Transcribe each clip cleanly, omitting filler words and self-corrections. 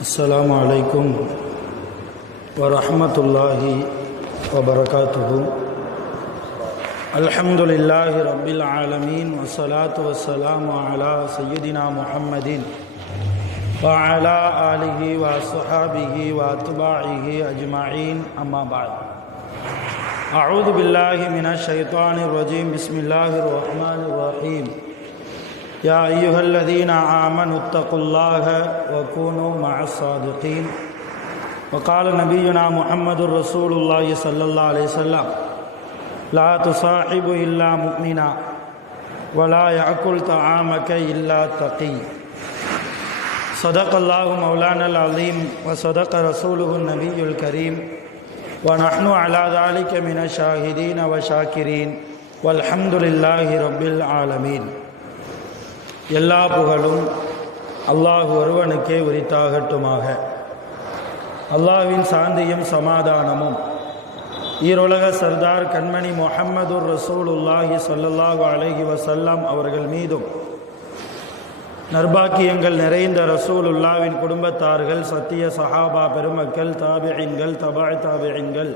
السلام عليكم ورحمة الله وبركاته. الحمد لله رب العالمين والصلاة والسلام على سيدنا محمد وعلى آله وصحابه وأتباعه أجمعين، أما بعد. أعوذ بالله من الشيطان الرجيم. بسم الله الرحمن الرحيم. يا أيها الذين آمنوا اتقوا الله وكونوا مع الصادقين. وقال نبينا محمد رسول الله صلى الله عليه وسلم: لا تصاحب إلا مؤمنا ولا يأكل طعامك إلا تقي. صدق الله مولانا العظيم وصدق رسوله النبي الكريم، ونحن على ذلك من الشاهدين والشاكرين والحمد لله رب العالمين. எல்லா புகழும் அல்லாஹ் ஒருவனுக்கே உரித்தாகட்டுமாக. அல்லாஹ்வின் சாந்தியும் சமாதானமும் ஈருலக சர்தார் கண்மணி முஹம்மதுர் ரசூலுல்லாஹி ஸல்லல்லாஹு அலைஹி வஸல்லம் அவர்கள் மீதும், நற்பாக்கியங்கள் நிறைந்த ரசூலுல்லாஹ்வின் குடும்பத்தார்கள், சத்திய சஹாபா பெருமக்கள், தாபிஈன்கள், தபாய் தாபிஈன்கள்,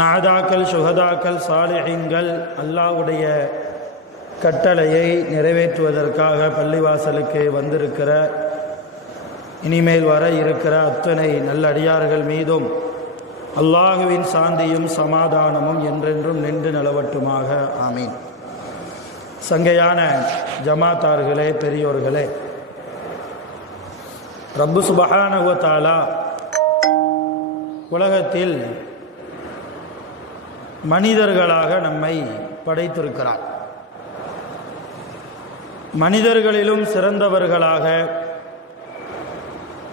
நாதாக்கள், சுஹதாக்கள், சாலிஹீன்கள், அல்லாஹ்வுடைய கட்டளையை நிறைவேற்றுவதற்காக பள்ளிவாசலுக்கு வந்திருக்கிற, இனிமேல் வர இருக்கிற அத்தனை நல்லடியார்கள் மீதும் அல்லாஹுவின் சாந்தியும் சமாதானமும் என்றென்றும் நின்று நிலவட்டுமாக. ஆமீன். சங்கையான ஜமாத்தார்களே, பெரியோர்களே, ரப்பு சுப்ஹானஹு வ தஆலா உலகத்தில் மனிதர்களாக நம்மை படைத்திருக்கிறார். மனிதர்களிலும் சிறந்தவர்களாக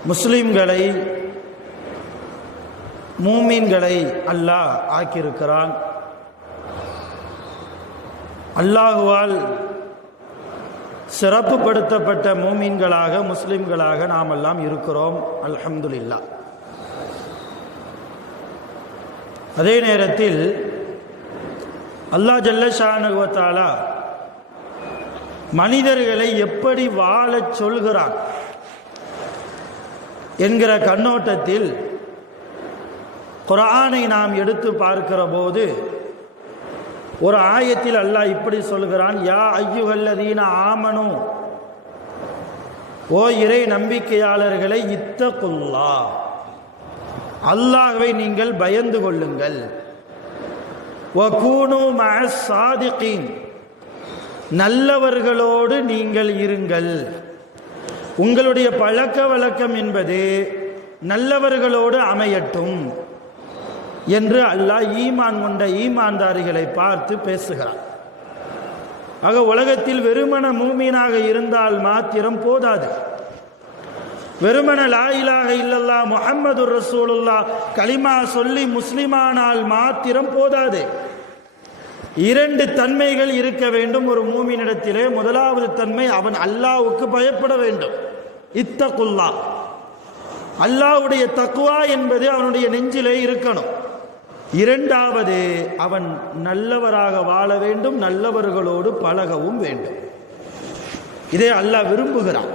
முஸ்லிம்களை, மூமின்களை அல்லாஹ் ஆக்கியிருக்கிறான். அல்லாஹுவால் சிறப்புப்படுத்தப்பட்ட மூமின்களாக, முஸ்லிம்களாக நாம் எல்லாம் இருக்கிறோம். அல்ஹம்துலில்லாஹ். அதே நேரத்தில் அல்லாஹ் ஜல்ல ஷானஹு வ தஆலா மனிதர்களை எப்படி வாழச் சொல்கிறான் என்கிற கண்ணோட்டத்தில் குர்ஆனை நாம் எடுத்து பார்க்கிற போது ஒரு ஆயத்தில் அல்லாஹ் இப்படி சொல்கிறான்: யா அய்யுஹல்லதீன ஆமனு, ஓ இறை நம்பிக்கையாளர்களை, இத்தகுல்லாஹ், அல்லாஹ்வை நீங்கள் பயந்து கொள்ளுங்கள். வகூனு மஅஸ் சாதிகீன், நல்லவர்களோடு நீங்கள் இருங்கள். உங்களுடைய பழக்க வழக்கம் என்பது நல்லவர்களோடு அமையட்டும் என்று அல்லாஹ் ஈமான் கொண்ட ஈமான்தாரிகளை பார்த்து பேசுகிறார். ஆக உலகத்தில் வெறுமன மூமீனாக இருந்தால் மாத்திரம் போதாது. வெறுமன லா இலாஹ இல்லல்லாஹ் முஹம்மதுர் ரசூலுல்லாஹ் கலிமா சொல்லி முஸ்லிமானால் மாத்திரம் போதாது. இரண்டு தன்மைகள் இருக்க வேண்டும் ஒரு மூமினிடத்திலே. முதலாவது தன்மை, அவன் அல்லாஹ்வுக்கு பயப்பட வேண்டும். இத்தகுல்லாஹ், அல்லாஹ்வுடைய தக்வா என்பது அவனுடைய நெஞ்சிலே இருக்கணும். இரண்டாவது, அவன் நல்லவராக வாழ வேண்டும், நல்லவர்களோடு பழகவும் வேண்டும். இதை அல்லாஹ் விரும்புகிறான்.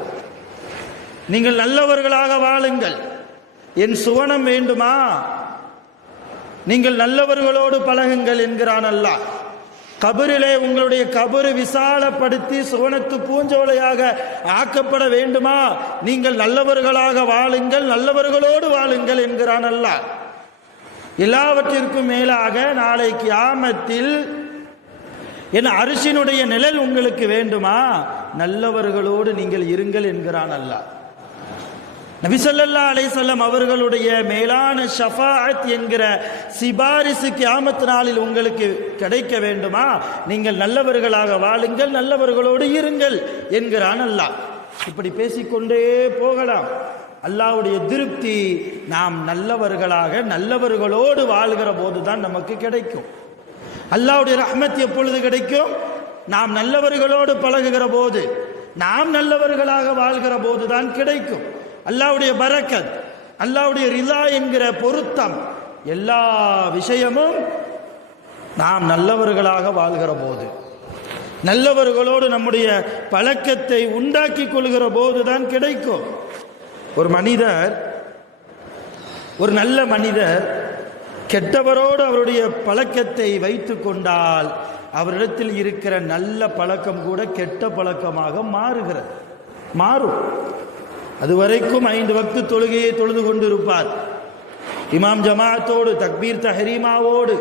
நீங்கள் நல்லவர்களாக வாழுங்கள், என் சுவனம் வேண்டுமா, நீங்கள் நல்லவர்களோடு பழகுங்கள் என்கிறான் அல்லாஹ். கபரிலே உங்களுடைய கபரு விசாலப்படுத்தி சுவனத்து பூஞ்சோலையாக ஆக்கப்பட வேண்டுமா, நீங்கள் நல்லவர்களாக வாழுங்கள், நல்லவர்களோடு வாழுங்கள் என்கிறான் அல்லாஹ். எல்லாவற்றிற்கும் மேலாக நாளை கியாமத்தில் என் அரிசினுடைய நிழல் உங்களுக்கு வேண்டுமா, நல்லவர்களோடு நீங்கள் இருங்கள் என்கிறான் அல்லாஹ். நபி ஸல்லல்லாஹு அலைஹி வஸல்லம் அவர்களுடைய மேலான ஷஃபாஅத் என்கிற சிபாரிசு கியாமத் நாளில் உங்களுக்கு கிடைக்க வேண்டுமா, நீங்கள் நல்லவர்களாக வாழுங்கள், நல்லவர்களோடு இருங்கள் என்கிறான் அல்லாஹ். இப்படி பேசிக்கொண்டே போகலாம். அல்லாஹ்வுடைய திருப்தி நாம் நல்லவர்களாக, நல்லவர்களோடு வாழ்கிற போதுதான் நமக்கு கிடைக்கும். அல்லாஹ்வுடைய ரஹ்மத் எப்பொழுது கிடைக்கும்? நாம் நல்லவர்களோடு பழகுகிற போது, நாம் நல்லவர்களாக வாழ்கிற போதுதான் கிடைக்கும். அல்லாஹ்வுடைய பரக்கத், அல்லாஹ்வுடைய ரிலா என்கிற பொருத்தம், எல்லா விஷயமும் நாம் நல்லவர்களாக வாழ்கிற போது, நல்லவர்களோடு நம்முடைய பழக்கத்தை உண்டாக்கி கொள்கிற போதுதான் கிடைக்கும். ஒரு நல்ல மனிதர் கெட்டவரோடு அவருடைய பழக்கத்தை வைத்து கொண்டால் அவரிடத்தில் இருக்கிற நல்ல பழக்கம் கூட கெட்ட பழக்கமாக மாறும். அதுவரைக்கும் 5 வக்து தொழுகையை தொழுது கொண்டிருப்பார். இமாம் ஜமாத்தோடு தக்பீர் தஹரீமாவோடு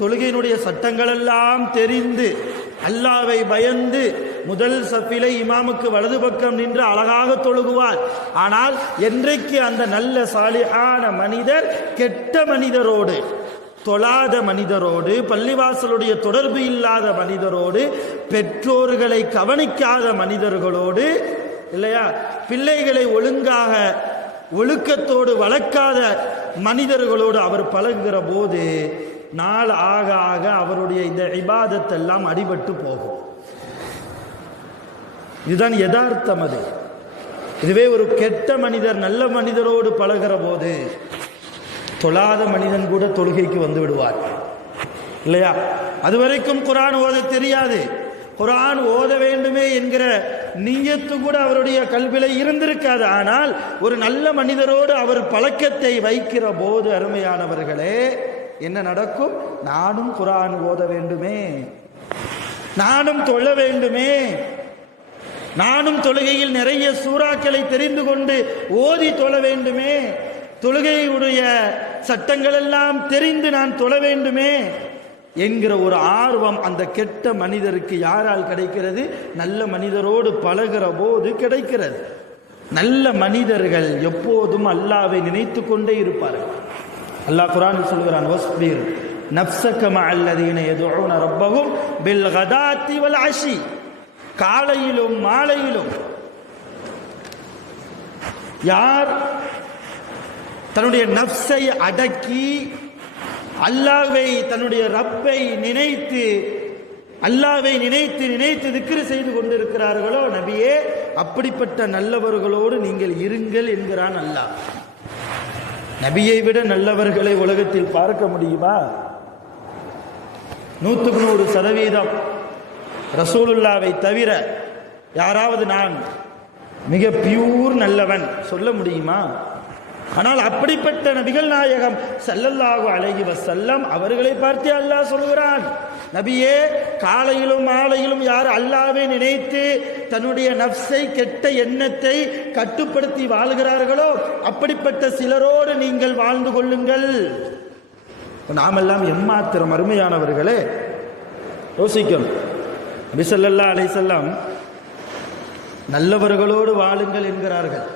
தொழுகையினுடைய சட்டங்களெல்லாம் தெரிந்து அல்லாவை பயந்து முதல் சஃபிலை இமாமுக்கு வலது பக்கம் நின்று அழகாக தொழுகுவார். ஆனால் என்றைக்கு அந்த நல்ல சாலிஹான மனிதர் கெட்ட மனிதரோடு, தொழாத மனிதரோடு, பள்ளிவாசலுடைய தொடர்பு இல்லாத மனிதரோடு, பெற்றோர்களை கவனிக்காத மனிதர்களோடு, இல்லையா, பிள்ளைகளை ஒழுங்காக ஒழுக்கத்தோடு வளர்க்காத மனிதர்களோடு அவர் பழகுகிற போது நாள் ஆக ஆக அவருடைய இந்த இபாதத்தெல்லாம் அடிபட்டு போகும். இதுதான் யதார்த்தம். இதுவே ஒரு கெட்ட மனிதர் நல்ல மனிதரோடு பழகிற போது தொழாத மனிதன் கூட தொழுகைக்கு வந்து விடுவார், இல்லையா? அதுவரைக்கும் குர்ஆன் ஓத தெரியாது, குர்ஆன் ஓத வேண்டுமே என்கிற நியத்து கூட அவருடைய கல்விலை இருந்திருக்காது. ஆனால் ஒரு நல்ல மனிதரோடு அவர் பழக்கத்தை வைக்கிற போது அருமையானவர்களே என்ன நடக்கும்? நானும் குர்ஆன் ஓத வேண்டுமே, நானும் தொழ வேண்டுமே, நானும் தொழுகையில் நிறைய சூறாக்களை தெரிந்து கொண்டு ஓதி தொழ வேண்டுமே, தொழுகையுடைய சட்டங்கள் எல்லாம் தெரிந்து நான் தொழ வேண்டுமே என்கிற ஒரு ஆர்வம் அந்த கெட்ட மனிதருக்கு யாரால் கிடைக்கிறது? நல்ல மனிதரோடு பழகிற போது கிடைக்கிறது. நல்ல மனிதர்கள் எப்போதும் அல்லாஹ்வை நினைத்து கொண்டே இருப்பார்கள். அல்லாஹ் குர்ஆனில் சொல்கிறான், வஸ்பிர் நஃப்ஸக மஅல்லதீன யதுஊன ரப்பஹும் பில் கதாத்தி வல் அஷி. காலையிலும் மாலையிலும் யார் தன்னுடைய நஃப்ஸை அடக்கி அல்லாஹ்வை, தன்னுடைய ரப்பை நினைத்து அல்லாஹ்வை நினைத்து நினைத்து திக்ர் செய்து கொண்டிருக்கிறார்களோ நபியே, அப்படிப்பட்ட நல்லவர்களோடு நீங்கள் இருங்கள் என்கிறான் அல்லாஹ். நபியை விட நல்லவர்களை உலகத்தில் பார்க்க முடியுமா? 100% ரசூலுல்லாவை தவிர யாராவது நான் மிக பியூர் நல்லவன் சொல்ல முடியுமா? ஆனால் அப்படிப்பட்ட நபிகள் நாயகம் ஸல்லல்லாஹு அலைஹி வஸல்லம் அவர்களை பார்த்து அல்லாஹ் சொல்கிறான், நபியே, காலையிலும் மாலையிலும் யார் அல்லாஹ்வை நினைத்து தன்னுடைய நஃப்ஸை, கெட்ட எண்ணத்தை கட்டுப்படுத்தி வாழ்கிறார்களோ அப்படிப்பட்ட சிலரோடு நீங்கள் வாழ்ந்து கொள்ளுங்கள். நாமெல்லாம் எம்மாத்திரம் அருமையானவர்களே யோசிக்கணும். நபி ஸல்லல்லாஹு அலைஹி வஸல்லம் நல்லவர்களோடு வாழுங்கள் என்கிறார்கள்.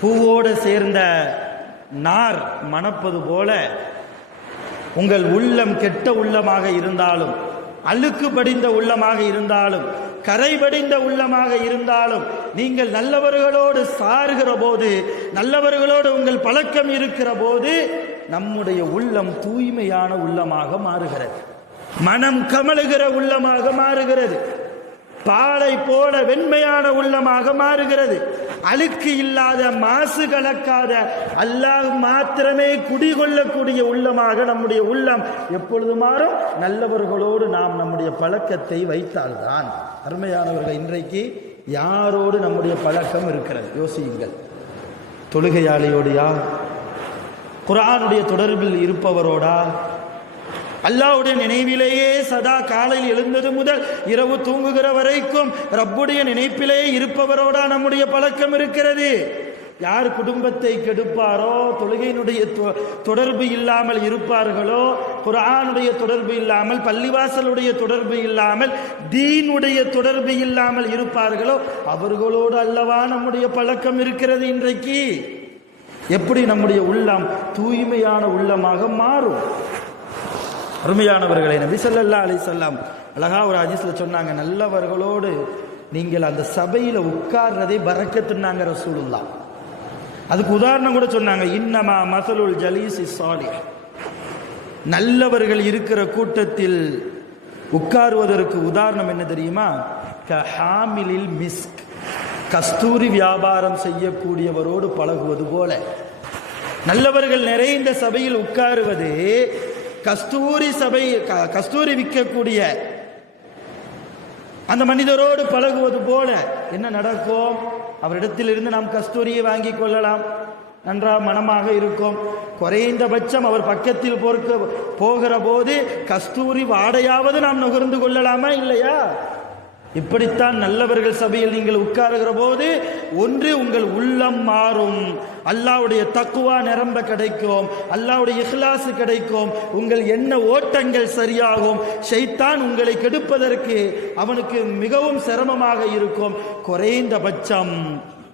பூவோடு சேர்ந்த நார் மணப்பது போல உங்கள் உள்ளம் கெட்ட உள்ளமாக இருந்தாலும், அழுக்கு படிந்த உள்ளமாக இருந்தாலும், கரை படிந்த உள்ளமாக இருந்தாலும், நீங்கள் நல்லவர்களோடு சார்கிற போது, நல்லவர்களோடு உங்கள் பழக்கம் இருக்கிற போது நம்முடைய உள்ளம் தூய்மையான உள்ளமாக மாறுகிறது, மனம் கமழுகிற உள்ளமாக மாறுகிறது, பாலை போல வெண்மையான உள்ளமாக மாறுகிறது. அழுக்கு இல்லாத, மாசு கலக்காத, அல்லாஹ் மாத்திரமே குடிகொள்ளக்கூடிய உள்ளமாக நம்முடைய உள்ளம் எப்பொழுது மாறும்? நல்லவர்களோடு நாம் நம்முடைய பழக்கத்தை வைத்தால்தான். அருமையானவர்கள், இன்றைக்கு யாரோடு நம்முடைய பழக்கம் இருக்கிறது? யோசியுங்கள். தொழுகையாளியோடையா? குர்ஆனுடைய தொடர்பில் இருப்பவரோடா? அல்லாஹ்வுடைய நினைவிலேயே சதா காலையில் எழுந்தது முதல் இரவு தூங்குகிற வரைக்கும் ரப்புடைய நினைப்பிலேயே இருப்பவரோடா நம்முடைய பழக்கம் இருக்கிறது? யார் குடும்பத்தை கெடுப்பாரோ, தொழுகையினுடைய தொடர்பு இல்லாமல் இருப்பார்களோ, குர்ஆனுடைய தொடர்பு இல்லாமல், பள்ளிவாசலுடைய தொடர்பு இல்லாமல், தீனுடைய தொடர்பு இல்லாமல் இருப்பார்களோ அவர்களோடு அல்லவா நம்முடைய பழக்கம் இருக்கிறது. இன்றைக்கு எப்படி நம்முடைய உள்ளம் தூய்மையான உள்ளமாக மாறும்? அருமையானவர்களே, நபி ஸல்லல்லாஹு அலைஹி வஸல்லம் அழகா ஒரு ஹதீஸ்ல சொன்னாங்க, நல்லவர்களோடு நீங்கள் அந்த சபையில் உட்கார்றதே பரக்கத்துனாங்க ரசூலுல்லாஹ். அதுக்கு உதாரணம் கூட சொன்னாங்க, இன்னமா மஸலுல் ஜலீஸி ஸாலிஹ். நல்லவர்கள் இருக்கிற கூட்டத்தில் உட்காருவதற்கு உதாரணம் என்ன தெரியுமா? கஹாமிலில் மிஸ்க். கஸ்தூரி வியாபாரம் செய்யக்கூடியவரோடு பழகுவது போல. நல்லவர்கள் நிறைந்த சபையில் உட்காருவது கஸ்தூரி விற்கக்கூடிய அந்த மனிதரோடு பழகுவது போல என்ன நடக்கும்? அவரிடத்திலிருந்து நாம் கஸ்தூரியை வாங்கி கொள்ளலாம், நன்றா மனமாக இருக்கும். குறைந்தபட்சம் அவர் பக்கத்தில் போகிற போது கஸ்தூரி வாடையாவது நாம் நுகர்ந்து கொள்ளலாமா இல்லையா? இப்படித்தான் நல்லவர்கள் சபையில் நீங்கள் உட்காருகிற போது ஒன்று உங்கள் உள்ளம் மாறும், அல்லாஹ்வுடைய தக்வா நிரம்ப கிடைக்கும், அல்லாஹ்வுடைய இஹ்லாஸ் கிடைக்கும், உங்கள் எண்ண ஓட்டங்கள் சரியாகும். ஷைத்தான் உங்களை கெடுப்பதற்கு அவனுக்கு மிகவும் சிரமமாக இருக்கும்.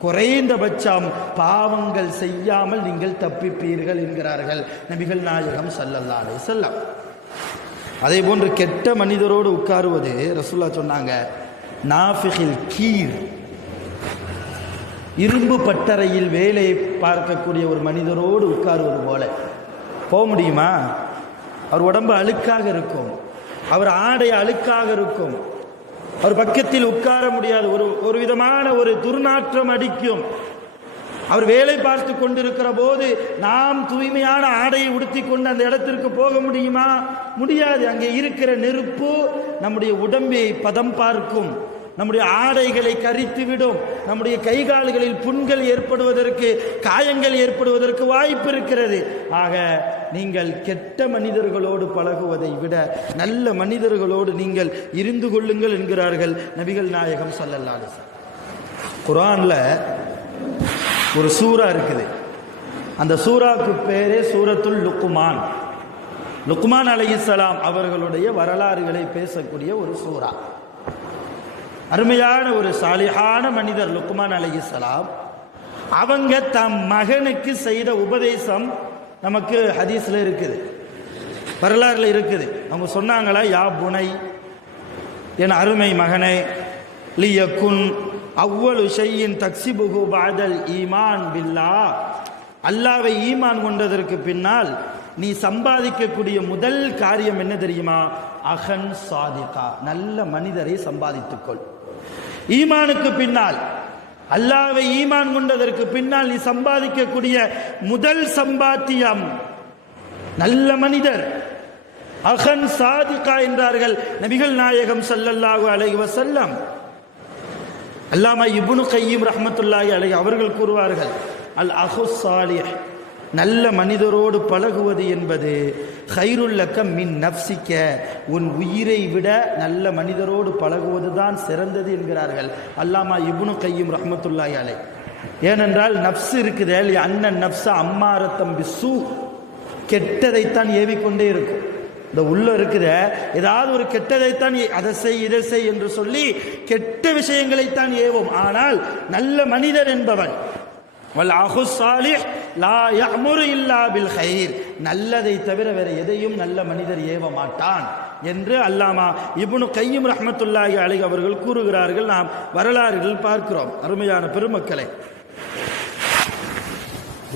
குறைந்தபட்சம் பாவங்கள் செய்யாமல் நீங்கள் தப்பிப்பீர்கள் என்கிறார்கள் நபிகள் நாயகம் ஸல்லல்லாஹு அலைஹி வஸல்லம். அதே போன்று கெட்ட மனிதரோடு உட்காருவது ரசூலுல்லாஹ் சொன்னாங்க, நாஃபிகில் கீர், இரும்பு பட்டறையில் வேலையை பார்க்கக்கூடிய ஒரு மனிதரோடு உட்காருவது போல. போக முடியுமா? அவர் உடம்பு அழுக்காக இருக்கும், அவர் ஆடை அழுக்காக இருக்கும், அவர் பக்கத்தில் உட்கார முடியாது, ஒரு விதமான ஒரு துர்நாற்றம் அடிக்கும். அவர் வேலை பார்த்து கொண்டிருக்கிற போது நாம் தூய்மையான ஆடையை உடுத்தி கொண்டு அந்த இடத்திற்கு போக முடியுமா? முடியாது. அங்கே இருக்கிற நெருப்பு நம்முடைய உடம்பை பதம் பார்க்கும், நம்முடைய ஆடைகளை கரித்துவிடும், நம்முடைய கைகால்களில் புண்கள் ஏற்படுவதற்கு, காயங்கள் ஏற்படுவதற்கு வாய்ப்பு இருக்கிறது. ஆக நீங்கள் கெட்ட மனிதர்களோடு பழகுவதை விட நல்ல மனிதர்களோடு நீங்கள் இருந்து கொள்ளுங்கள் என்கிறார்கள் நபிகள் நாயகம் ஸல்லல்லாஹு அலைஹி வஸல்லம். குர்ஆன்ல ஒரு சூரா இருக்குது, அந்த சூராக்கு பேரே சூரத்துல் லுக்மான். லுக்மான் அலைஹிஸ்ஸலாம் அவர்களுடைய வரலாறுகளை பேசக்கூடிய ஒரு சூரா. அருமையான ஒரு சாலிஹான மனிதர் லுக்மான் அலைஹிஸ்ஸலாம். அவங்க தம் மகனுக்கு செய்த உபதேசம் நமக்கு ஹதீஸ்ல இருக்குது, வரலாறுல இருக்குது. அவங்க சொன்னாங்களா, யா புனை, என் அருமை மகனே, லியகுன் அவ்வளு ஷையின் தக்ஸிபுஹு பஅதல் ஈமான் பில்லாஹ், அல்லாஹ்வை ஈமான் கொண்டதற்கு பின்னால் நீ சம்பாதிக்கக்கூடிய முதல் காரியம் என்ன தெரியுமா? அகன் சாதிகா, நல்ல மனிதரை சம்பாதித்துக்கொள். ஈமானுக்கு பின்னால், அல்லாஹ்வை ஈமான் கொண்டதற்கு பின்னால் நீ சம்பாதிக்கக்கூடிய முதல் சம்பாத்தியம் நல்ல மனிதர். அகன் சாதிகா என்றார்கள் நபிகள் நாயகம் ஸல்லல்லாஹு அலைஹி வஸல்லம். அல்லாமா இப்னு கய்யிம் ரஹ்மத்துல்லாஹி அலைஹி அவர்கள் கூறுவார்கள், அல் அஹுஸ் சாலிஹ், நல்ல மனிதரோடு பழகுவது என்பது கைருல் லக்க மின் நஃப்ஸிக்க, உன் உயிரை விட நல்ல மனிதரோடு பழகுவது தான் சிறந்தது என்கிறார்கள் அல்லாமா இப்னு கய்யிம் ரஹ்மத்துல்லாஹி அலைஹி. ஏனென்றால் நஃப்ஸ் இருக்குதே, அண்ணன் நஃப்ஸ அம்மாரத்தம் பிஸ்ஸூ, கெட்டதைத்தான் ஏவிக்கொண்டே இருக்கும். இந்த உள்ள இருக்குத ஏதாவது ஒரு கெட்டதைத்தான், அதை செய் இதை செய் என்று சொல்லி கெட்ட விஷயங்களைத்தான் ஏவும். ஆனால் நல்ல மனிதர் என்பவன் வல் அஹுஸ் சாலிஹ் லா யஅமுரு இல்லா பில் கைர், நல்லதை தவிர வேற எதையும் நல்ல மனிதர் ஏவ மாட்டான் என்று அல்லாமா இப்னு கய்யிம் ரஹ்மத்துல்லாஹி அலைஹி அவர்கள் கூறுகிறார்கள். நாம் வரலாறுகள் பார்க்கிறோம். அருமையான பெருமக்களை,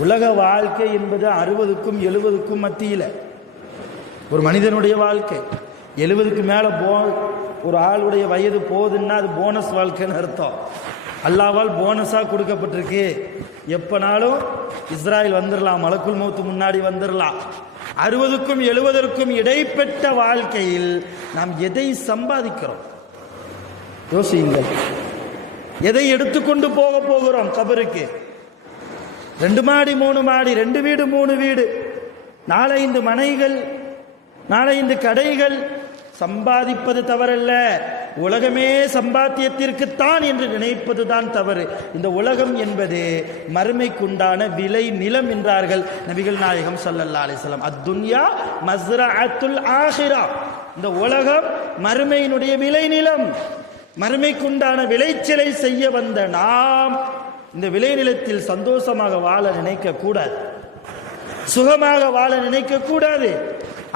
உலக வாழ்க்கை என்பது 60க்கும் 70க்கும் மத்தியில் ஒரு மனிதனுடைய வாழ்க்கை. 70க்கு மேலே ஒரு ஆளுடைய வயது போகுதுன்னா அது போனஸ் வாழ்க்கைன்னு அர்த்தம். அல்லாவால் போனஸாக கொடுக்கப்பட்டிருக்கு. எப்பனாலும் இஸ்ராயல் வந்துடலாம், மலக்குல் மௌத்து முன்னாடி வந்துடலாம். 60க்கும் 70க்கும் இடைப்பட்ட வாழ்க்கையில் நாம் எதை சம்பாதிக்கிறோம் யோசியுங்கள். எதை எடுத்துக்கொண்டு போகிறோம் கபருக்கு? 2 மாடி 3 மாடி, 2 வீடு 3 வீடு, 4-5 மனைகள், 4-5 கடைகள். சம்பாதிப்பது தவறல்ல, உலகமே சம்பாத்தியத்திற்குத்தான் என்று நினைப்பது தான் தவறு. இந்த உலகம் என்பது மறுமைக்குண்டான விளை நிலம் என்றார்கள் நபிகள் நாயகம் ஸல்லல்லாஹு அலைஹி வஸல்லம். அத்துன்யா மஸ்ரஅத்துல் ஆஹிரா, இந்த உலகம் மறுமையினுடைய விளை நிலம். மறுமைக்குண்டான விளைச்சலை செய்ய வந்த நாம் இந்த விளைநிலத்தில் சந்தோஷமாக வாழ நினைக்க கூடாது, சுகமாக வாழ நினைக்க கூடாது,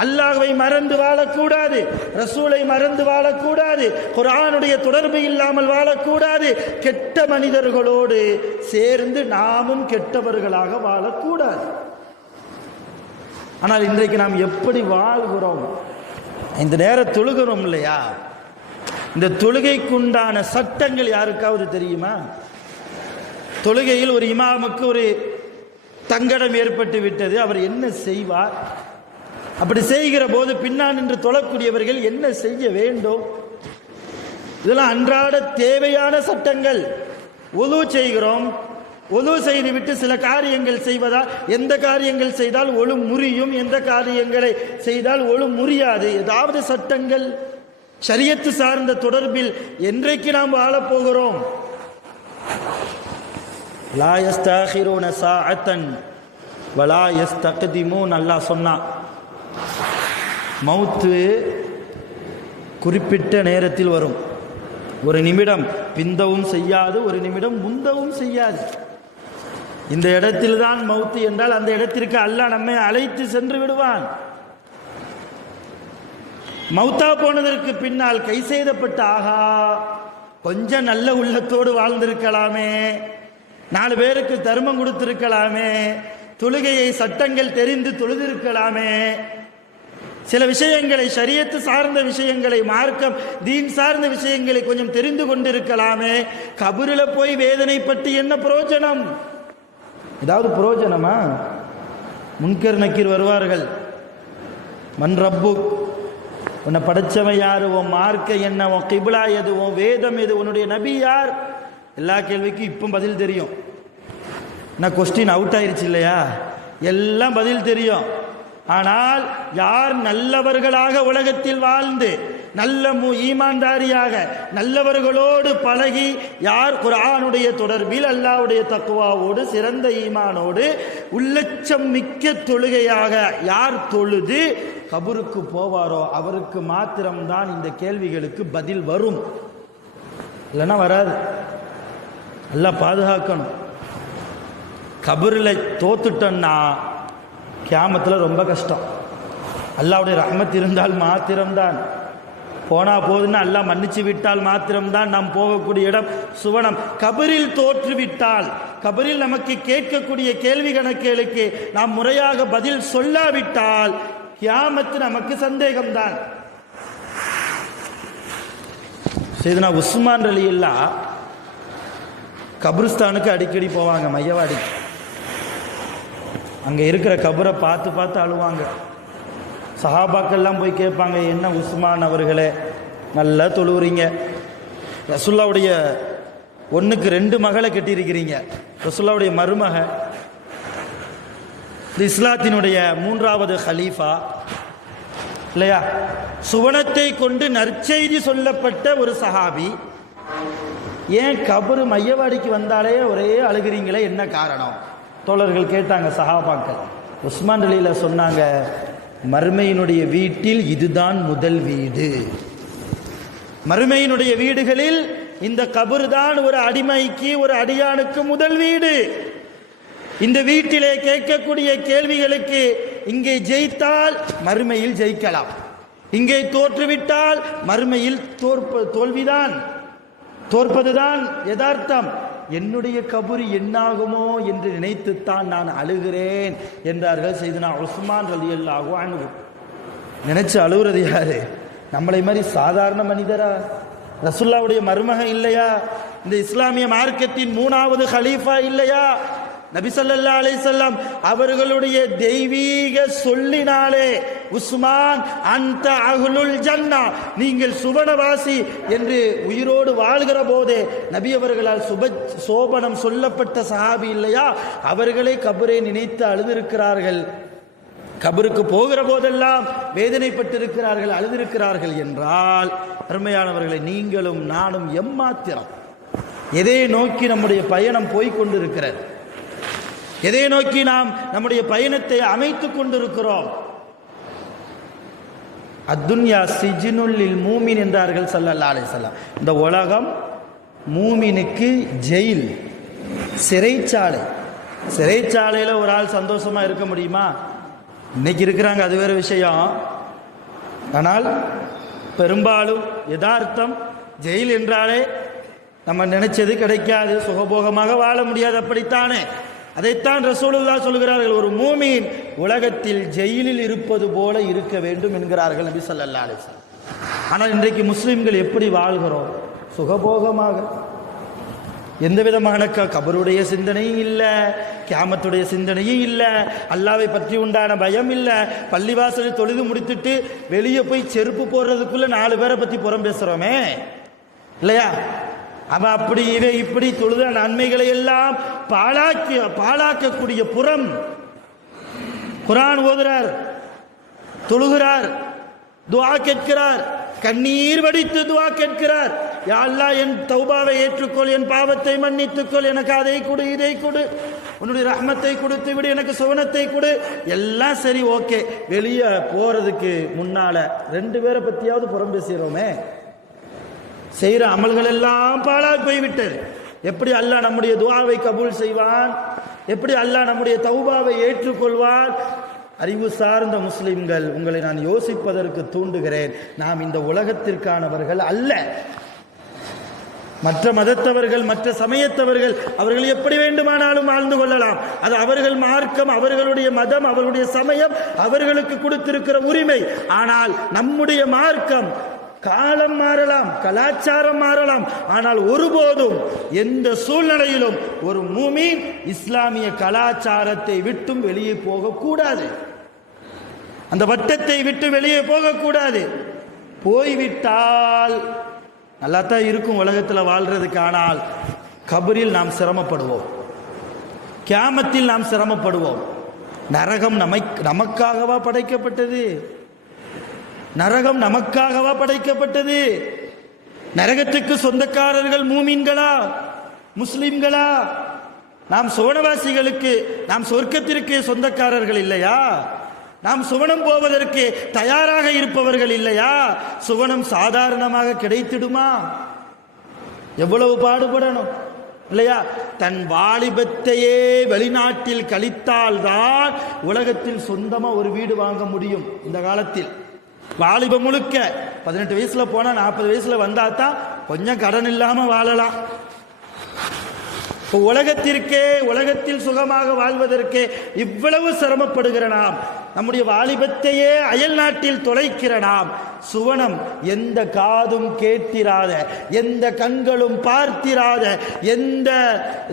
அல்லாஹ்வை மறந்து வாழக்கூடாது, ரசூலை மறந்து வாழக்கூடாது, குர்ஆனுடைய தொடர்பு இல்லாமல் வாழக்கூடாது, கெட்ட மனிதர்களோடு சேர்ந்து நாமும் கெட்டவர்களாக வாழக்கூடாது. ஆனால் இன்றைக்கு நாம் எப்படி வாழ்கிறோம்? இந்த நேரம் தொழுகிறோம் இல்லையா? இந்த தொழுகைக்குண்டான சட்டங்கள் யாருக்காவது தெரியுமா? தொழுகையில் ஒரு இமாமுக்கு ஒரு தங்கடம் ஏற்பட்டு விட்டது, அவர் என்ன செய்வார்? அப்படி செய்கிற போது பின்னால் நின்று தொழக்கூடியவர்கள் என்ன செய்ய வேண்டும்? இதெல்லாம் அன்றாட தேவையான சட்டங்கள். உது செய்கிறோம், உது செய்துவிட்டு சில காரியங்கள் செய்வதால் எந்த காரியங்கள் செய்தால் ஒழு முறியும், எந்த காரியங்களை செய்தால் ஒழு முறியாது, ஏதாவது சட்டங்கள் ஷரியத்து சார்ந்த தொடர்பில் என்றைக்கு நாம் வாழப்போகிறோம்? லா யஸ்தகிரூன சாஅத்தன் வலா யஸ்தக்திமூன். அல்லாஹ் சொன்னான், மௌத்து குறிப்பிட்ட நேரத்தில் வரும். ஒரு நிமிடம் பிந்தவும் செய்யாது, ஒரு நிமிடம் முந்தவும் செய்யாது. இந்த இடத்தில் தான் மௌத்து என்றால் அந்த இடத்திற்கு அல்லாஹ் நம்மை அழைத்து சென்று விடுவான். மௌத்தா போனதற்கு பின்னால் கை செய்தப்பட்ட ஆகா கொஞ்சம் நல்ல உள்ளத்தோடு வாழ்ந்திருக்கலாமே, 4 பேருக்கு தர்மம் கொடுத்திருக்கலாமே, தொழுகையை சட்டங்கள் தெரிந்து தொழுதிருக்கலாமே, சில விஷயங்களை ஷரியத்து சார்ந்த விஷயங்களை, மார்க்கம் தீன் சார்ந்த விஷயங்களை கொஞ்சம் தெரிந்து கொண்டிருக்கலாமே. கபரில் போய் வேதனைப்பட்டு என்ன பிரயோஜனம்? ஏதாவது பிரயோஜனமா? முன்கர் நக்கீர் வருவார்கள், மன் ரப்புக், உன்னை படைச்சவன் யாரு, உன் மார்க்க என்ன, உன் கிப்லா எது, உன் வேதம் எது, உன்னுடைய நபி யார்? எல்லா கேள்விக்கும் இப்போ பதில் தெரியும். நான் கொஸ்டின் அவுட் ஆயிருச்சு இல்லையா? எல்லாம் பதில் தெரியும். ஆனால் யார் நல்லவர்களாக உலகத்தில் வாழ்ந்து நல்ல ஈமான்தாரியாக நல்லவர்களோடு பழகி, யார் குர்ஆனுடைய தொடர்பில் அல்லாஹ்வுடைய தக்வாவோடு சிறந்த ஈமானோடு உள்ளச்சம் மிக்க தொழுகையாக யார் தொழுது கபருக்கு போவாரோ அவருக்கு மாத்திரம்தான் இந்த கேள்விகளுக்கு பதில் வரும், இல்லைன்னா வராது. எல்லாம் பாதுகாக்கணும். கபரில் தோத்துட்டோன்னா கியாமத்தில் ரொம்ப கஷ்டம். அல்லாஹ்வுடைய ரஹ்மத் இருந்தால் மாத்திரம்தான், போனா போதுன்னு அல்லாஹ் மன்னிச்சு விட்டால் மாத்திரம்தான் நாம் போகக்கூடிய இடம் சுவனம். கபரில் தோற்றுவிட்டால், கபரில் நமக்கு கேட்கக்கூடிய கேள்வி கணக்குகளுக்கு நாம் முறையாக பதில் சொல்லாவிட்டால் கியாமத்து நமக்கு சந்தேகம்தான். சையதுனா உஸ்மான் ரலியல்லாஹு கபிரிஸ்தானுக்கு அடிக்கடி போவாங்க, மையவாடி. அங்கே இருக்கிற கபரை பார்த்து பார்த்து அழுவாங்க. சஹாபாக்கள்லாம் போய் கேட்பாங்க, என்ன உஸ்மான் அவர்களே நல்லா தொழுவுறீங்க, ரசூலுல்லாவுடைய 1க்கு 2 மகளை கட்டியிருக்கிறீங்க, ரசூலுல்லாவுடைய மருமக, இஸ்லாத்தினுடைய 3வது ஹலீஃபா இல்லையா, சுவனத்தை கொண்டு நற்செய்தி சொல்லப்பட்ட ஒரு சஹாபி, ஏன் கபரு மையவாடிக்கு வந்தாலே ஒரே அழுகிறீங்களே, என்ன காரணம்? தோழர்கள் கேட்டாங்க, சஹாபாக்கள். உஸ்மான் ரலியல்லாஹு சொன்னாங்க, மறுமையினுடைய வீட்டில் இதுதான் முதல் வீடு. மறுமையினுடைய வீடுகளில் இந்த கபர் தான் ஒரு அடிமைக்கு, ஒரு அடியானுக்கு முதல் வீடு. இந்த வீட்டிலே கேட்கக்கூடிய கேள்விகளுக்கு இங்கே ஜெயித்தால் மறுமையில் ஜெயிக்கலாம், இங்கே தோற்றுவிட்டால் மறுமையில் தோல்விதான், தோற்பதுதான் யதார்த்தம். என்னுடைய கபர் என்னாகுமோ என்று நினைத்துத்தான் நான் அழுகிறேன் என்றார்கள் சையதுனா உஸ்மான் ரலியல்லாஹு அன்ஹு. நினைச்சு அழுகுறது யாரு? நம்மளை மாதிரி சாதாரண மனிதரா? ரசூலுல்லாஹ்வுடைய மருமகன் இல்லையா? இந்த இஸ்லாமிய மார்க்கத்தின் 3வது ஹலீஃபா இல்லையா? நபி ஸல்லல்லாஹு அலைஹி வஸல்லம் அவர்களுடைய தெய்வீக சொல்லினாலே உஸ்மான் அன்த அஹ்லுல் ஜன்னா, நீங்கள் சுவனவாசி என்று உயிரோடு வாழ்கிற போதே நபி அவர்களால் சோபனம் சொல்லப்பட்ட சஹாபி இல்லையா? அவர்களே கபரை நினைத்து அழுதிருக்கிறார்கள், கபருக்கு போகிற போதெல்லாம் வேதனைப்பட்டிருக்கிறார்கள், அழுதிருக்கிறார்கள் என்றால் அருமையானவர்களை, நீங்களும் நானும் எம்மாத்திரம் எதை நோக்கி நம்முடைய பயணம் போய்கொண்டிருக்கிறது? எதை நோக்கி நாம் நம்முடைய பயணத்தை அமைத்துக் கொண்டிருக்கிறோம்? அத்துன்யா சிஜ்னுல் மூமின் என்றார்கள் ஸல்லல்லாஹு அலைஹி வஸல்லம். இந்த உலகம் மூமினுக்கு ஜெயில், சிறைச்சாலை. சிறைச்சாலையில் ஒரு ஆள் சந்தோஷமா இருக்க முடியுமா? இன்னைக்கு இருக்கிறாங்க, அது வேறு விஷயம். ஆனால் பெரும்பாலும் யதார்த்தம், ஜெயில் என்றாலே நம்ம நினைச்சது கிடைக்காது, சுகபோகமாக வாழ முடியாது, அப்படித்தானே? அதைத்தான் ரசூலுல்லாஹ் சொல்கிறார்கள், ஒரு மூமின் உலகத்தில் ஜெயிலில் இருப்பது போல இருக்க வேண்டும் என்கிறார்கள் நபி ஸல்லல்லாஹு அலைஹி வஸல்லம். ஆனால் இன்றைக்கு முஸ்லிம்கள் எப்படி வாழ்கிறோம்? சுகபோகமாக, எந்த விதமான கபருடைய சிந்தனையும் இல்லை, கியாமத்துடைய சிந்தனையும் இல்லை, அல்லாஹ்வை பற்றி உண்டான பயம் இல்லை. பள்ளிவாசலில் தொழுது முடித்துட்டு வெளியே போய் செருப்பு போடுறதுக்குள்ள 4 பேரை பற்றி புறம் பேசுகிறோமே, இல்லையா? அவ அப்படி இவை இப்படி தொழுத நன்மைகளை எல்லாம் பாழாக்கக்கூடிய புறம். குர்ஆன் ஓதுறார், தொழுகிறார், துஆ கேட்கிறார், கண்ணீர் வடித்து துஆ கேட்கிறார். யா அல்லாஹ், என் தௌபாவை ஏற்றுக்கொள், என் பாவத்தை மன்னித்துக்கொள், எனக்கு அதை கொடு, இதை கொடு, உன்னுடைய ரஹ்மத்தை கொடுத்து விடு, எனக்கு சுவனத்தை கொடு. எல்லாம் சரி, ஓகே. வெளியே போறதுக்கு முன்னால 2 பேரை பத்தியாவது புறம் பேசுகிறோமே. செய்கிற அமல்கள் எல்லாம் பாழாய் போய்விட்டது. எப்படி அல்லாஹ் நம்முடைய துஆவை கபூல் செய்வான்? எப்படி அல்லாஹ் நம்முடைய தௌபாவை ஏற்றுக்கொள்வான்? அறிவு சார்ந்த முஸ்லிம்கள், உங்களை நான் யோசிப்பதற்கு தூண்டுகிறேன். நாம் இந்த உலகத்திற்கானவர்கள் அல்ல. மற்ற மதத்தவர்கள், மற்ற சமயத்தவர்கள், அவர்கள் எப்படி வேண்டுமானாலும் வாழ்ந்து கொள்ளலாம். அது அவர்கள் மார்க்கம், அவர்களுடைய மதம், அவர்களுடைய சமயம், அவர்களுக்கு கொடுத்திருக்கிற உரிமை. ஆனால் நம்முடைய மார்க்கம், காலம் மாறலாம், கலாச்சாரம் மாறலாம், ஆனால் ஒருபோதும் எந்த சூழ்நிலையிலும் ஒரு மூமின் இஸ்லாமிய கலாச்சாரத்தை விட்டும் வெளியே போகக்கூடாது. அந்த வட்டத்தை விட்டு வெளியே போகக்கூடாது. போய்விட்டால் நல்லா தான் இருக்கும் உலகத்தில் வாழ்றதுக்கு. ஆனால் கபரில் நாம் சிரமப்படுவோம், கியாமத்தில் நாம் சிரமப்படுவோம். நரகம் நமக்காகவா படைக்கப்பட்டது? நரகம் நமக்காகவா படைக்கப்பட்டது? நரகத்துக்கு சொந்தக்காரர்கள் மூமின்களா, முஸ்லிம்களா? நாம் சுவனவாசிகளுக்கு, நாம் சொர்க்கத்திற்கு சொந்தக்காரர்கள் இல்லையா? நாம் சுவனம் போவதற்கு தயாராக இருப்பவர்கள் இல்லையா? சுவனம் சாதாரணமாக கிடைத்திடுமா? எவ்வளவு பாடுபடணும் இல்லையா? தன் வாலிபத்தையே வெளிநாட்டில் கழித்தால்தான் உலகத்தில் சொந்தமா ஒரு வீடு வாங்க முடியும். இந்த காலத்தில் வாலிபம் முழுக்க 18 வயசுல போனா 40 வயசுல வந்தா தான் கொஞ்சம் கடன் இல்லாம வாழலாம். உலகத்தில் சுகமாக வாழ்வதற்கே இவ்வளவு சிரமப்படுகிற நாம், நம்முடைய வாலிபத்தையே அயல் நாட்டில் தொலைக்கிற நாம், சுவனம் எந்த காதும் கேட்டிராத, எந்த கண்களும் பார்த்திராத, எந்த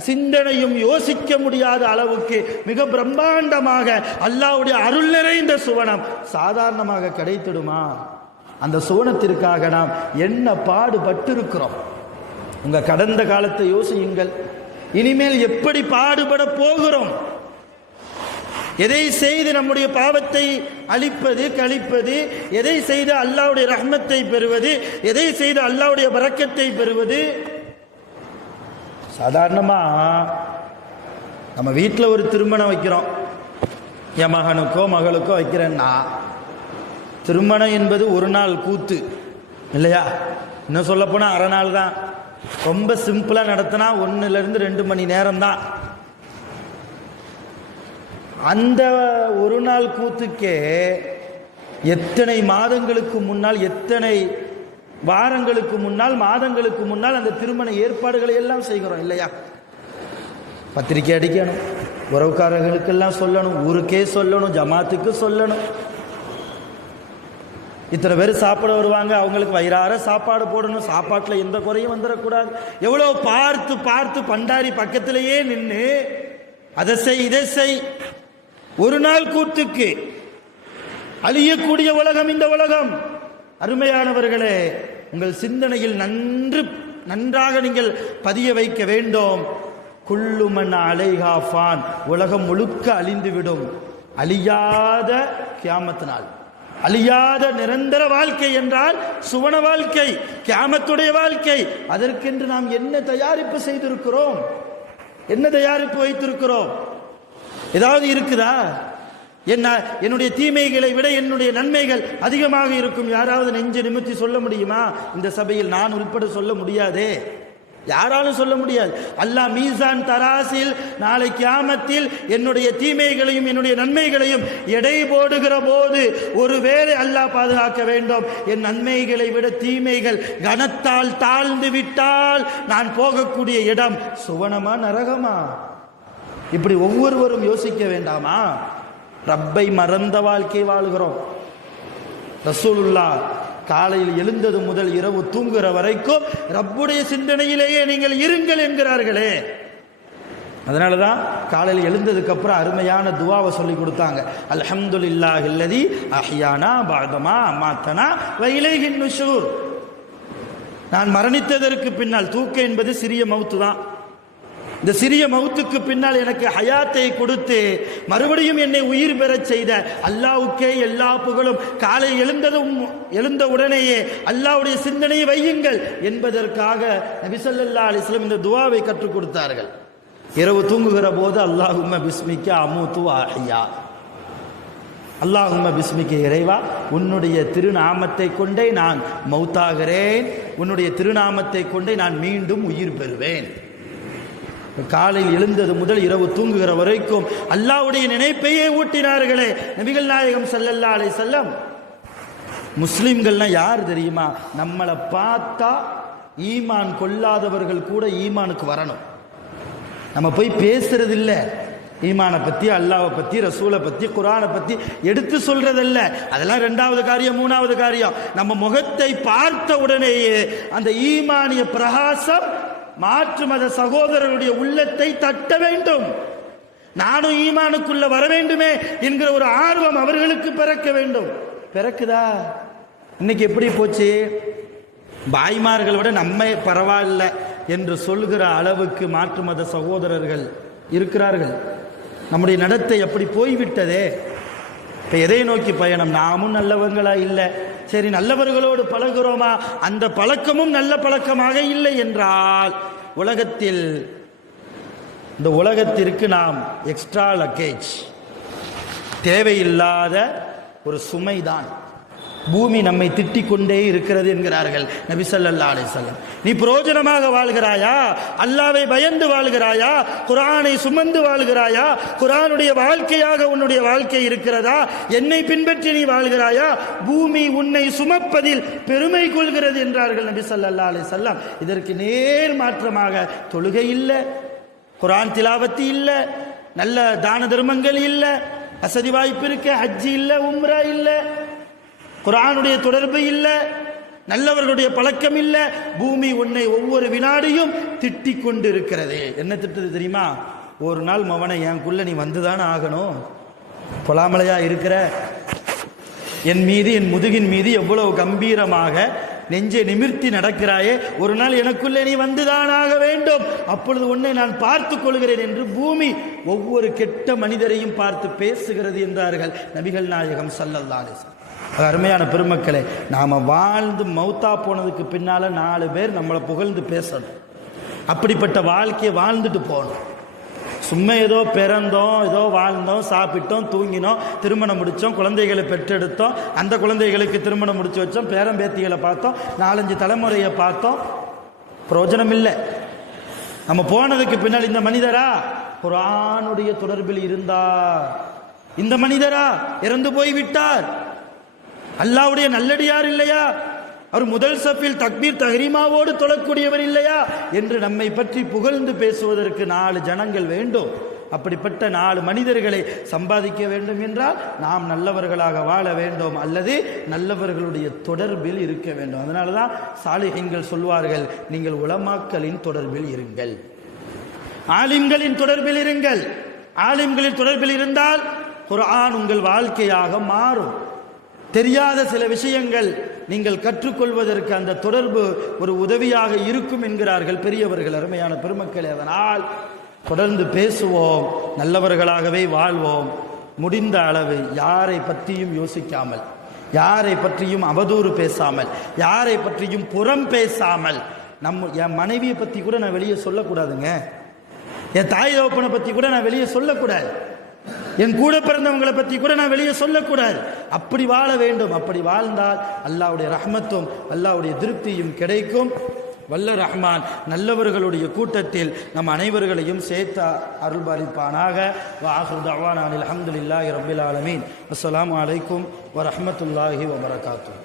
சிந்தனையும் யோசிக்க முடியாத அளவுக்கு மிக பிரம்மாண்டமாக அல்லாஹ்வுடைய அருள் நிறைந்த சுவனம் சாதாரணமாக கிடைத்திடுமா? அந்த சுவனத்திற்காக நாம் என்ன பாடுபட்டிருக்கிறோம். உங்க கடந்த காலத்தை யோசியுங்கள். இனிமேல் எப்படி பாடுபட போகிறோம்? எதை செய்து நம்முடைய பாவத்தை அழிப்பது, கழிப்பது, எதை செய்து அல்லாஹ்வுடைய ரஹ்மத்தை பெறுவது, எதை செய்து அல்லாஹ்வுடைய பரக்கத்தை பெறுவது? சாதாரணமா நம்ம வீட்டில் ஒரு திருமணம் வைக்கிறோம், என் மகனுக்கோ மகளுக்கோ வைக்கிறேன்னா, திருமணம் என்பது ஒரு நாள் கூத்து இல்லையா? இன்னும் சொல்ல போனா அரை நாள் தான். ரொம்ப சிம்பிளா நடத்தினா 1 to 2 மணி நேரம் தான். அந்த ஒரு நாள் கூத்துக்கே எத்தனை மாதங்களுக்கு முன்னால், எத்தனை வாரங்களுக்கு முன்னால், மாதங்களுக்கு முன்னால் அந்த திருமண ஏற்பாடுகளை எல்லாம் செய்கிறோம் இல்லையா? பத்திரிக்கை அடிக்கணும், உறவுக்காரர்களுக்கெல்லாம் சொல்லணும், ஊருக்கே சொல்லணும், ஜமாத்துக்கு சொல்லணும். இத்தனை பேர் சாப்பிட வருவாங்க, அவங்களுக்கு வயிறார சாப்பாடு போடணும், சாப்பாட்டில் எந்த குறையும் வந்துடக்கூடாது. எவ்வளோ பார்த்து பார்த்து பண்டாரி பக்கத்திலேயே நின்று அதை செய் இதை செய். ஒரு நாள் கூத்துக்கு அழியக்கூடிய உலகம் இந்த உலகம். அருமையானவர்களே, உங்கள் சிந்தனையில் நன்றாக நீங்கள் பதிய வைக்க வேண்டும். குல்லுமன் அலைஹா ஃபான், உலகம் முழுக்க அழிந்துவிடும். அழியாத கியாமத் நாள், அழியாத நிரந்தர வாழ்க்கை என்றால் சுவன வாழ்க்கை, கியாமத்துடைய வாழ்க்கை. அதற்கென்று நாம் என்ன தயாரிப்பு செய்திருக்கிறோம்? என்ன தயாரிப்பு வைத்திருக்கிறோம்? ஏதாவது இருக்குதா? என்னுடைய தீமைகளை விட என்னுடைய நன்மைகள் அதிகமாக இருக்கும். யாராவது நெஞ்சு நிமித்தி சொல்ல முடியுமா? இந்த சபையில் நான் உட்பட சொல்ல முடியாதே, யாராலும் சொல்ல முடியாது. அல்லாஹ் மீசான் தராசில் நாளை கியாமத்தில் என்னுடைய தீமைகளையும் என்னுடைய நன்மைகளையும் எடை போடுகிற போது, ஒருவேளை அல்லாஹ் பாதுகாக்க வேண்டும், என் நன்மைகளை விட தீமைகள் கனத்தால் தாழ்ந்து விட்டால் நான் போகக்கூடிய இடம் சுவனமா நரகமா? இப்படி ஒவ்வொருவரும் யோசிக்க வேண்டாமா? ரப்பை மறந்த வாழ்க்கை வாழ்கிறோம். ரசூலுல்லாஹ் காலையில் எழுந்தது முதல் இரவு தூங்குகிற வரைக்கும் ரப்புடைய சிந்தனையிலேயே நீங்கள் இருங்கள் என்கிறார்களே. அதனாலதான் காலையில் எழுந்ததுக்கு அப்புறம் அருமையான துவாவை சொல்லி கொடுத்தாங்க. அல்ஹம்துலில்லாஹில்லதி அஹ்யானா பஅதமா அமாத்தனா வ இலைஹின் நுஷூர். நான் மரணித்ததற்கு பின்னால், தூக்கம் என்பது சிறிய மவுத்து தான், இந்த சிறிய மவுத்துக்கு பின்னால் எனக்கு ஹயாத்தை கொடுத்து மறுபடியும் என்னை உயிர் பெறச் செய்த அல்லாஹ்வுக்கே எல்லா புகழும். காலை எழுந்த உடனேயே அல்லாஹ்வுடைய சிந்தனையை வையுங்கள் என்பதற்காக நபி ஸல்லல்லாஹு அலைஹி வஸல்லம் இந்த துஆவை கற்றுக் கொடுத்தார்கள். இரவு தூங்குகிற போது அல்லாஹும்ம பிஸ்மிக்க அமூது அஹ்யா, அல்லாஹும்ம பிஸ்மிக்க, இறைவா உன்னுடைய திருநாமத்தை கொண்டே நான் மௌத்தாகிறேன், உன்னுடைய திருநாமத்தை கொண்டே நான் மீண்டும் உயிர் பெறுவேன். காலையில் எழுந்தது முதல் இரவு தூங்குகிற வரைக்கும் அல்லாஹ்வுடைய நினைப்பையே ஊட்டினார்களே நபிகள் நாயகம் ஸல்லல்லாஹு அலைஹி வஸல்லம். முஸ்லிம்கள்னா யார் தெரியுமா? நம்மளை பார்த்தா ஈமான் கொள்ளாதவர்கள் கூட ஈமானுக்கு வரணும். நம்ம போய் பேசுறது இல்லை, ஈமானை பற்றி, அல்லாஹ்வை பற்றி, ரசூலை பற்றி, குர்ஆனை பற்றி எடுத்து சொல்றதல்ல, அதெல்லாம் ரெண்டாவது காரியம். மூணாவது காரியம், நம்ம முகத்தை பார்த்த உடனேயே அந்த ஈமானிய பிரகாசம் மாற்று மத சகோதரருடைய உள்ளத்தை தட்ட வேண்டும். நானும் ஈமானுக்குள்ள வர வேண்டுமே என்கிற ஒரு ஆர்வம் அவர்களுக்கு பிறக்க வேண்டும். பிறக்குதா? இன்னைக்கு எப்படி போச்சு? பாய்மார்களை விட நம்ம பரவாயில்லை என்று சொல்கிற அளவுக்கு மாற்று மத சகோதரர்கள் இருக்கிறார்கள். நம்முடைய நடத்தை அப்படி போய்விட்டதே. இப்போ எதை நோக்கி பயணம்? நாமும் நல்லவங்களா இல்லை, சரி நல்லவர்களோடு பழகிறோமா, அந்த பழக்கமும் நல்ல பழக்கமாக இல்லை என்றால் உலகத்தில், இந்த உலகத்திற்கு நாம் எக்ஸ்ட்ரா லக்கேஜ், தேவையில்லாத ஒரு சுமைதான். பூமி நம்மை திட்டிக் கொண்டே இருக்கிறது என்கிறார்கள் நபி ஸல்லல்லாஹு அலைஹி வஸல்லம். நீ பிரயோஜனமாக வாழ்கிறாயா? அல்லாஹ்வை பயந்து வாழ்கிறாயா? குர்ஆனை சுமந்து வாழ்கிறாயா? குர்ஆனுடைய வாழ்க்கையாக உன்னுடைய வாழ்க்கை இருக்கிறதா? என்னை பின்பற்றி நீ வாழ்கிறாயா? பூமி உன்னை சுமப்பதில் பெருமை கொள்கிறது என்றார்கள் நபி ஸல்லல்லாஹு அலைஹி வஸல்லம். இதற்கு நேர் மாற்றமாக தொழுகை இல்லை, குர்ஆன் திலாவத்து இல்லை, நல்ல தான தர்மங்கள் இல்லை, வசதி வாய்ப்பு இருக்க, ஹஜ்ஜி இல்லை, உம்ரா இல்லை, குர்ஆனுடைய தொடர்பு இல்லை, நல்லவர்களுடைய பழக்கம் இல்லை. பூமி உன்னை ஒவ்வொரு வினாடியும் திட்டிக் கொண்டு இருக்கிறது. என்ன திட்டுது தெரியுமா? ஒரு நாள் மவனை எனக்குள்ள நீ வந்துதானே ஆகணும், பொலாமலையா இருக்கிற என் மீது, என் முதுகின் மீது எவ்வளவு கம்பீரமாக நெஞ்சை நிமிர்த்தி நடக்கிறாயே, ஒரு நாள் எனக்குள்ளே நீ வந்துதானாக வேண்டும், அப்பொழுது உன்னை நான் பார்த்து கொள்கிறேன் என்று பூமி ஒவ்வொரு கெட்ட மனிதரையும் பார்த்து பேசுகிறது என்றார்கள் நபிகள் நாயகம் ஸல்லல்லாஹு அலைஹி வஸல்லம். அருமையான பெருமக்களே, நாம் வாழ்ந்து மௌத்தா போனதுக்கு பின்னால் 4 பேர் நம்மளை புகழ்ந்து பேசணும். அப்படிப்பட்ட வாழ்க்கையை வாழ்ந்துட்டு போகணும். சும்மா ஏதோ பிறந்தோம், ஏதோ வாழ்ந்தோம், சாப்பிட்டோம், தூங்கினோம், திருமணம் முடித்தோம், குழந்தைகளை பெற்றெடுத்தோம், அந்த குழந்தைகளுக்கு திருமணம் முடிச்சு வச்சோம், பேரம்பேத்திகளை பார்த்தோம், 4-5 தலைமுறையை பார்த்தோம், பிரயோஜனம் இல்லை. நம்ம போனதுக்கு பின்னால் இந்த மனிதரா குர்ஆனுடைய தொடர்பில் இருந்தார், இந்த மனிதரா இறந்து போய்விட்டார், அல்லாஹ்வுடைய நல்லடியார் இல்லையா, அவர் முதல் சஃபில் தக்பீர் தஹ்ரீமாவோடு தொழக்கூடியவர் இல்லையா என்று நம்மை பற்றி புகழ்ந்து பேசுவதற்கு 4 ஜனங்கள் வேண்டும். அப்படிப்பட்ட 4 மனிதர்களை சம்பாதிக்க வேண்டும் என்றால் நாம் நல்லவர்களாக வாழ வேண்டும், அல்லது நல்லவர்களுடைய தொடர்பில் இருக்க வேண்டும். அதனால தான் சாலிஹீன்கள் சொல்வார்கள், நீங்கள் உலமாக்களின் தொடர்பில் இருங்கள், ஆலிம்களின் தொடர்பில் இருங்கள். ஆலிம்களின் தொடர்பில் இருந்தால் குர்ஆன் உங்கள் வாழ்க்கையாக மாறும். தெரியாத சில விஷயங்கள் நீங்கள் கற்றுக்கொள்வதற்கு அந்த தொடர்பு ஒரு உதவியாக இருக்கும் என்கிறார்கள் பெரியவர்கள். அருமையான பெருமக்களே, அதனால் தொடர்ந்து பேசுவோம், நல்லவர்களாகவே வாழ்வோம். முடிந்த அளவு யாரை பற்றியும் யோசிக்காமல், யாரை பற்றியும் அவதூறு பேசாமல், யாரை பற்றியும் புறம் பேசாமல். என் மனைவியை பற்றி கூட நான் வெளியே சொல்லக்கூடாதுங்க, என் தாய் தகப்பனை பற்றி கூட நான் வெளியே சொல்லக்கூடாது, என் கூட பிறந்தவங்களை பற்றி கூட நான் வெளியே சொல்லக்கூடாது. அப்படி வாழ வேண்டும். அப்படி வாழ்ந்தால் அல்லாஹ்வுடைய ரஹ்மத்தும் அல்லாஹ்வுடைய திருப்தியும் கிடைக்கும். வல்ல ரஹ்மான் நல்லவர்களுடைய கூட்டத்தில் நம் அனைவர்களையும் சேர்த்து அருள்பாலிப்பானாக. வஆகிரு தஅவானா அல்ஹம்துலில்லாஹி ரப்பில் ஆலமீன். அஸ்ஸலாமு அலைக்கும் வரஹ்மத்துல்லாஹி வபரகாத்துஹு.